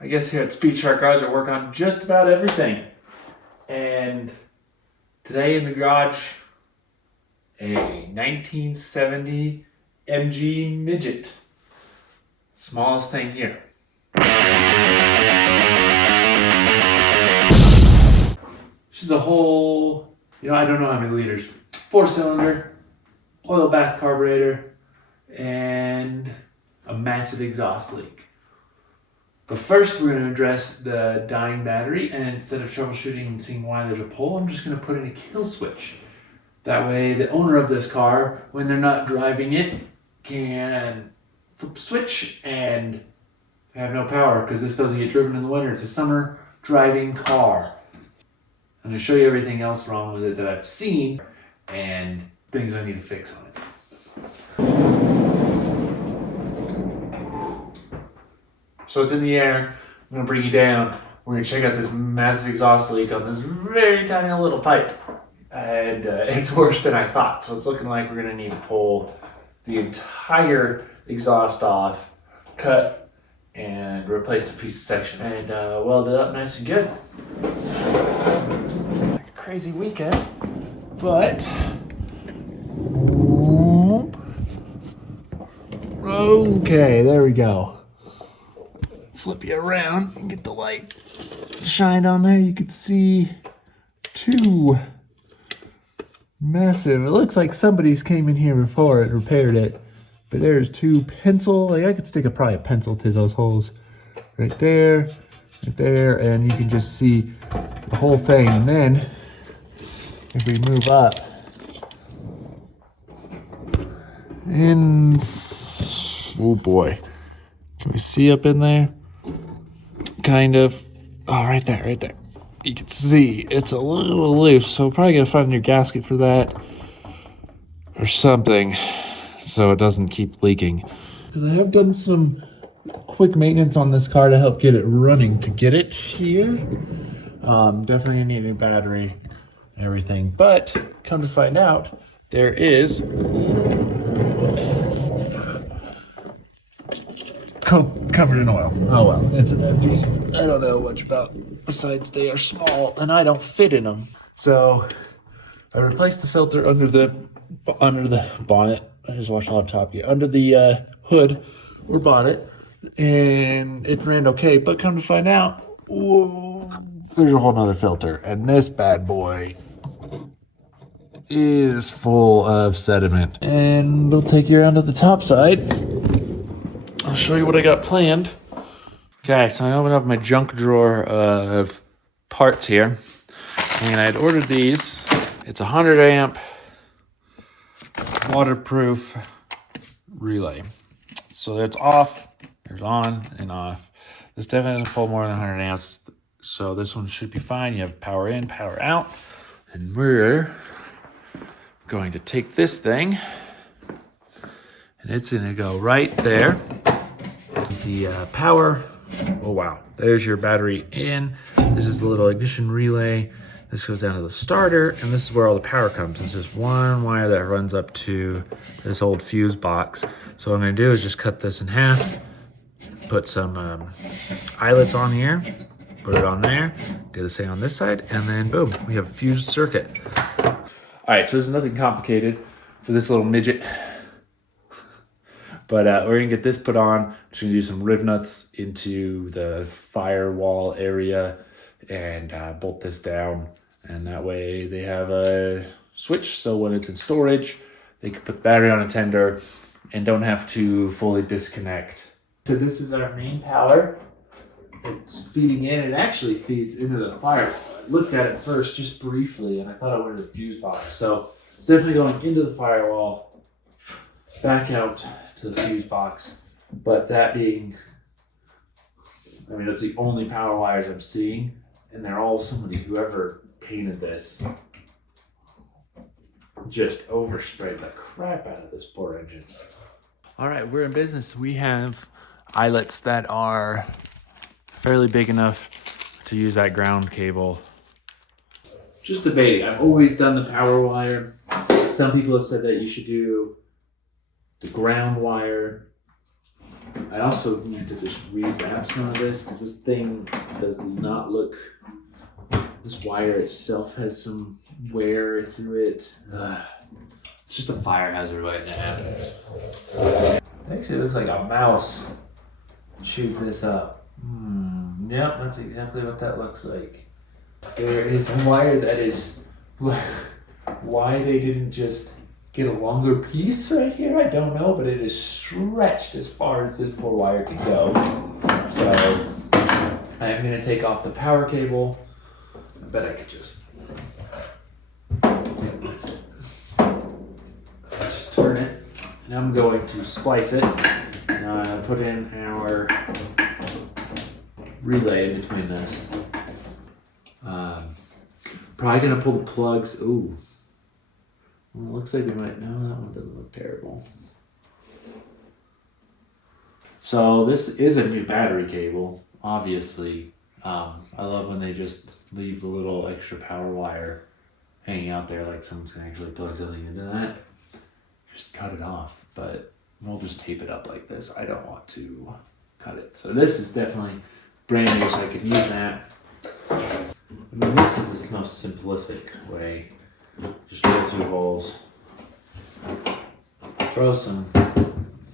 I guess here at Speed Shark Garage I work on just about everything. And today in the garage, a 1970 MG Miget. Smallest thing here. She's a whole, I don't know how many liters. 4-cylinder, oil bath carburetor, and a massive exhaust leak. But first we're going to address the dying battery, and instead of troubleshooting and seeing why there's a pole, I'm just going to put in a kill switch. That way the owner of this car, when they're not driving it, can flip a switch and have no power, because this doesn't get driven in the winter. It's a summer driving car. I'm going to show you everything else wrong with it that I've seen and things I need to fix on it. So it's in the air. I'm going to bring you down. We're going to check out this massive exhaust leak on this very tiny little pipe. And it's worse than I thought. So it's looking like we're going to need to pull the entire exhaust off, cut, and replace the piece of section. And weld it up nice and good. Like a crazy weekend. But okay, there we go. Flip you around and get the light shined on there. You can see two massive, it looks like somebody's came in here before it repaired it, but there's two pencil, I could stick probably a pencil to those holes right there, and you can just see the whole thing. And then if we move up oh boy, can we see up in there? Kind of. Oh, right there. You can see it's a little loose, so probably gotta find a new gasket for that or something so it doesn't keep leaking. Because I have done some quick maintenance on this car to help get it running. To get it here, definitely need a new battery and everything. But come to find out, there is Coke covered in oil. Oh well, it's an empty. I don't know much about, besides they are small and I don't fit in them. So I replaced the filter under the bonnet. I just watched a lot of Top Gear. Under the hood or bonnet, and it ran okay. But come to find out, whoa, there's a whole nother filter, and this bad boy is full of sediment. And we'll take you around to the top side. I'll show you what I got planned. Okay, so I opened up my junk drawer of parts here, and I had ordered these. It's a 100 amp waterproof relay. So there's off, there's on and off. This definitely doesn't pull more than 100 amps, so this one should be fine. You have power in, power out, and we're going to take this thing, and it's gonna go right there. The power. Oh wow, there's your battery in. This is the little ignition relay. This goes down to the starter, and this is where all the power comes. It's just one wire that runs up to this old fuse box. So what I'm gonna do is just cut this in half, put some eyelets on here, put it on there, do the same on this side, and then boom, we have a fused circuit. All right, so there's nothing complicated for this little midget. But we're gonna get this put on. Just gonna do some riv nuts into the firewall area and bolt this down. And that way they have a switch, so when it's in storage, they can put the battery on a tender and don't have to fully disconnect. So this is our main power. It's feeding in. It actually feeds into the firewall. I looked at it first just briefly, and I thought it went to the fuse box. So it's definitely going into the firewall, back out to the fuse box. But that being, that's the only power wires I'm seeing, and they're all somebody, whoever painted this, just oversprayed the crap out of this poor engine. All right, we're in business. We have eyelets that are fairly big enough to use that ground cable. Just debating. I've always done the power wire. Some people have said that you should do the ground wire I also need to just rewrap some of this because this thing does not look. This wire itself has some wear through it. It's just a fire hazard right now. It actually looks like a mouse chewed this up. Yep, that's exactly what that looks like. There is a wire that is. Why they didn't just get a longer piece right here, I don't know, but it is stretched as far as this poor wire can go. So I am going to take off the power cable. I bet I could just turn it, and I'm going to splice it. And put in our relay in between this. Probably going to pull the plugs. Ooh. Well, it looks like we might. No, that one doesn't look terrible. So this is a new battery cable, obviously. I love when they just leave the little extra power wire hanging out there like someone's going to actually plug something into that. Just cut it off, but we'll just tape it up like this. I don't want to cut it. So this is definitely brand new, so I could use that. I mean, this is the most simplistic way. Just drill 2 holes. Throw some.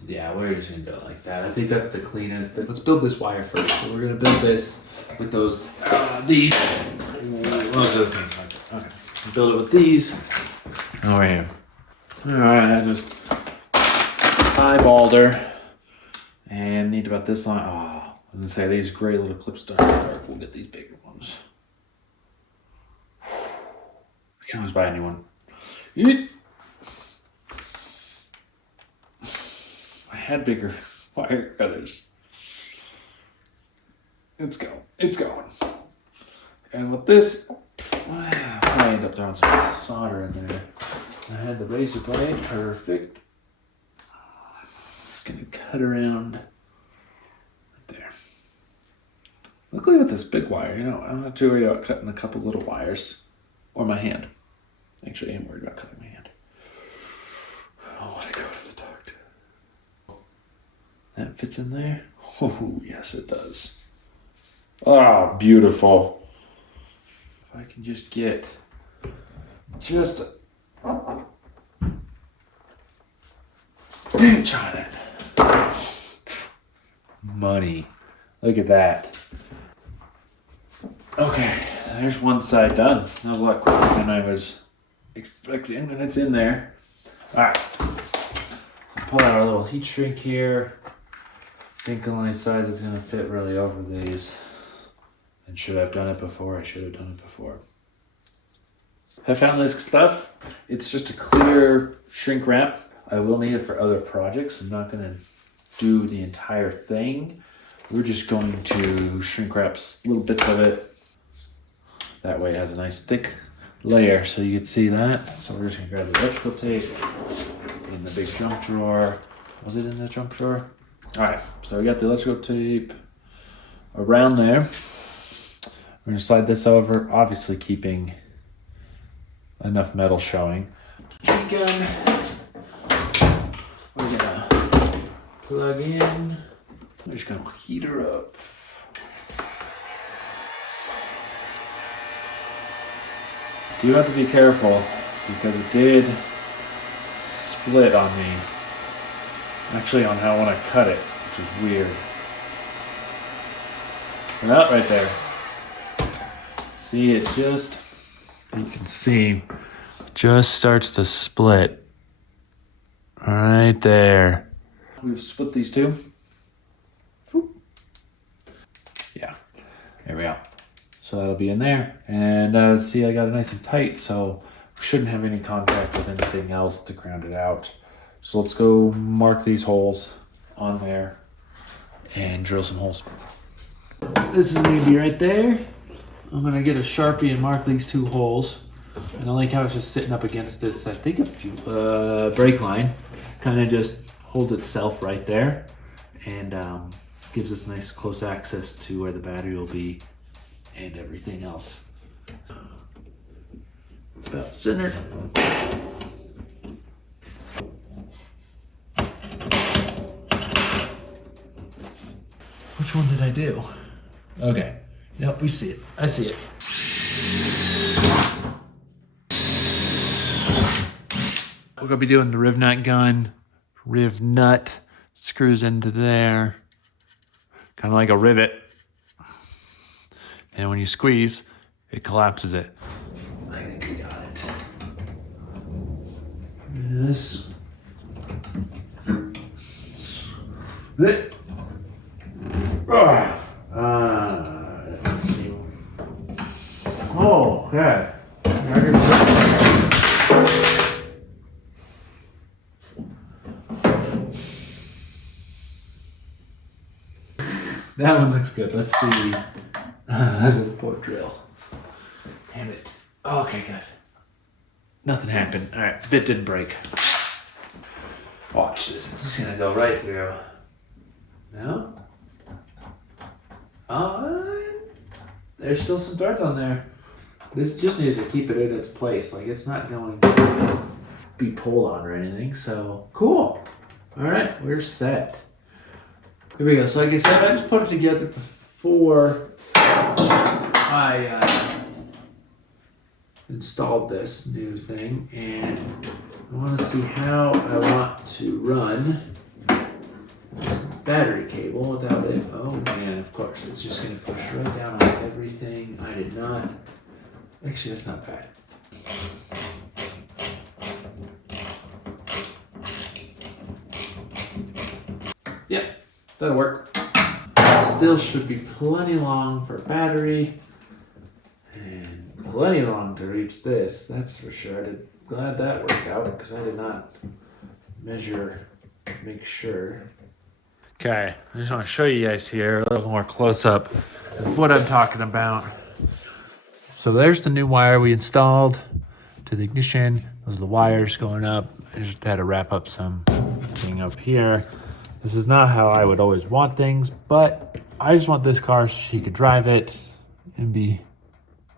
Yeah, we're just gonna do it like that. I think that's the cleanest. Let's build this wire first. So we're gonna build this with those these. Other things like that. Okay. Build it with these. Over here. All right. I just eyeballed her, and need about this line. Oh, I was gonna say these gray little clips don't work. We'll get these bigger ones. You can always buy a new one. I had bigger wire cutters. It's going. It's going. And with this, I end up throwing some solder in there. I had the razor blade. Perfect. Just gonna cut around right there. Luckily with this big wire, I'm not too worried about cutting a couple little wires. Or my hand. Actually, I am worried about cutting my hand. I want to go to the doctor. That fits in there? Oh, yes, it does. Oh, beautiful. If I can just get just an inch on it. Money. Look at that. Okay, there's one side done. That was a lot quicker than I was expecting, and it's in there. All right, so pull out our little heat shrink here. I think the only size that's gonna fit really over these. And should I have done it before? I should have done it before. I found this stuff. It's just a clear shrink wrap. I will need it for other projects. I'm not gonna do the entire thing. We're just going to shrink wrap little bits of it. That way it has a nice thick layer so you can see that. So we're just gonna grab the electrical tape in the big junk drawer. Was it in the junk drawer? All right, so we got the electrical tape around there. We're gonna slide this over, obviously keeping enough metal showing. Again, we're gonna plug in. We're just gonna heat her up. You have to be careful because it did split on me. Actually, on how I want to cut it, which is weird. Not right there. See, it just, you can see, just starts to split. Right there. We've split these two. Yeah, there we go. So that'll be in there. And see, I got it nice and tight, so shouldn't have any contact with anything else to ground it out. So let's go mark these holes on there and drill some holes. This is gonna be right there. I'm gonna get a Sharpie and mark these 2 holes. And I like how it's just sitting up against this, I think a brake line. Kind of just holds itself right there and gives us nice close access to where the battery will be and everything else. It's about centered. Which one did I do? Okay. Yep, we see it. I see it. We're gonna be doing the riv nut gun. Riv nut screws into there. Kind of like a rivet. And when you squeeze, it collapses it. I think we got it. This. Let's see. Oh, okay. That one looks good. Let's see. Poor drill. Damn it. Oh, okay, good. Nothing happened. All right, bit didn't break. Watch this. It's just gonna go right through. No? Oh, there's still some dirt on there. This just needs to keep it in its place. Like, it's not going to be pulled on or anything. So, cool. All right, we're set. Here we go. So like I said, I just put it together before I installed this new thing, and I want to see how I want to run this battery cable without it. Oh man, of course, it's just going to push right down on everything. I did not. Actually, that's not bad. Yeah. That'll work. Still should be plenty long for a battery. And plenty long to reach this, that's for sure. I'm glad that worked out because I did not measure, make sure. Okay, I just want to show you guys here a little more close up of what I'm talking about. So there's the new wire we installed to the ignition. Those are the wires going up. I just had to wrap up something up here. This is not how I would always want things, but I just want this car so she could drive it and be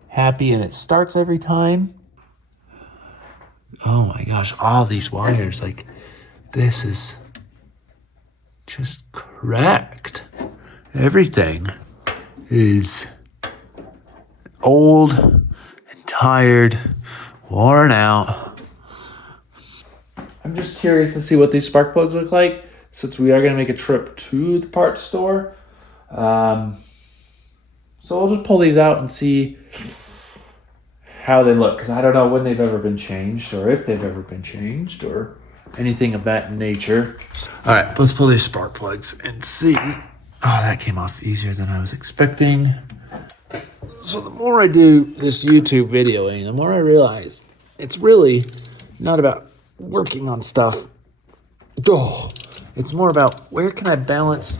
happy, and it starts every time. Oh my gosh, all these wires, like, this is just cracked. Everything is old and tired, worn out. I'm just curious to see what these spark plugs look like, since we are going to make a trip to the parts store. So we'll just pull these out and see how they look, because I don't know when they've ever been changed, or if they've ever been changed, or anything of that nature. All right, let's pull these spark plugs and see. Oh, that came off easier than I was expecting. So the more I do this YouTube videoing, the more I realize it's really not about working on stuff. Oh, it's more about where can I balance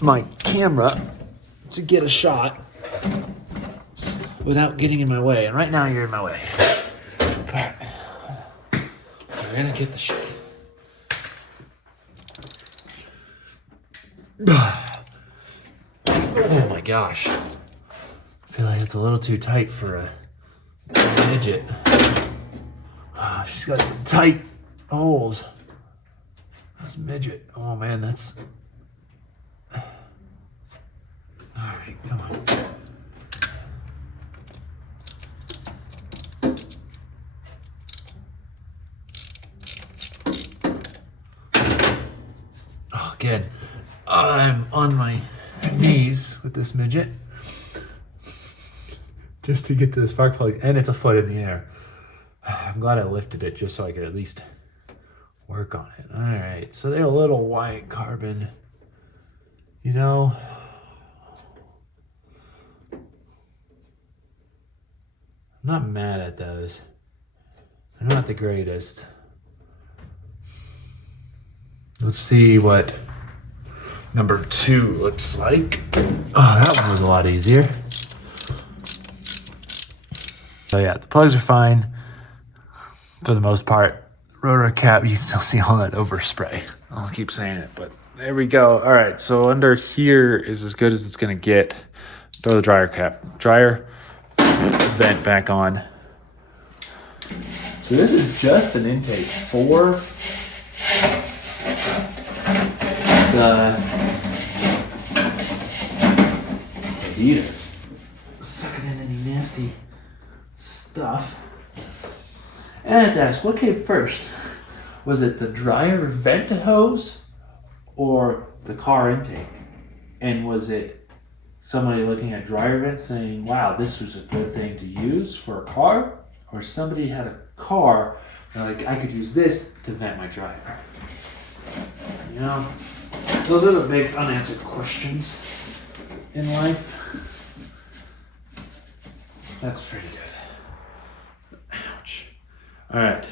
my camera to get a shot without getting in my way. And right now you're in my way. But we're gonna get the shade. Oh my gosh. I feel like it's a little too tight for a midget. She's got some tight holes. That's midget. Oh man, that's... Alright, come on. Oh, again, I'm on my knees with this midget just to get to the spark plug, and it's a foot in the air. I'm glad I lifted it just so I could at least work on it. All right, so they're a little white carbon, you know. I'm not mad at those. They're not the greatest. Let's see what number 2 looks like. Oh, that one was a lot easier. So yeah, the plugs are fine for the most part. Rotor cap, you can still see all that overspray. I'll keep saying it, but there we go. All right, so under here is as good as it's gonna get. Throw the dryer vent back on. So this is just an intake for the heater, sucking in any nasty stuff. And I have to ask, what came first? Was it the dryer vent hose or the car intake? And was it somebody looking at dryer vents saying, wow, this was a good thing to use for a car? Or somebody had a car and like, I could use this to vent my dryer. You know, those are the big unanswered questions in life. That's pretty good. Ouch. All right.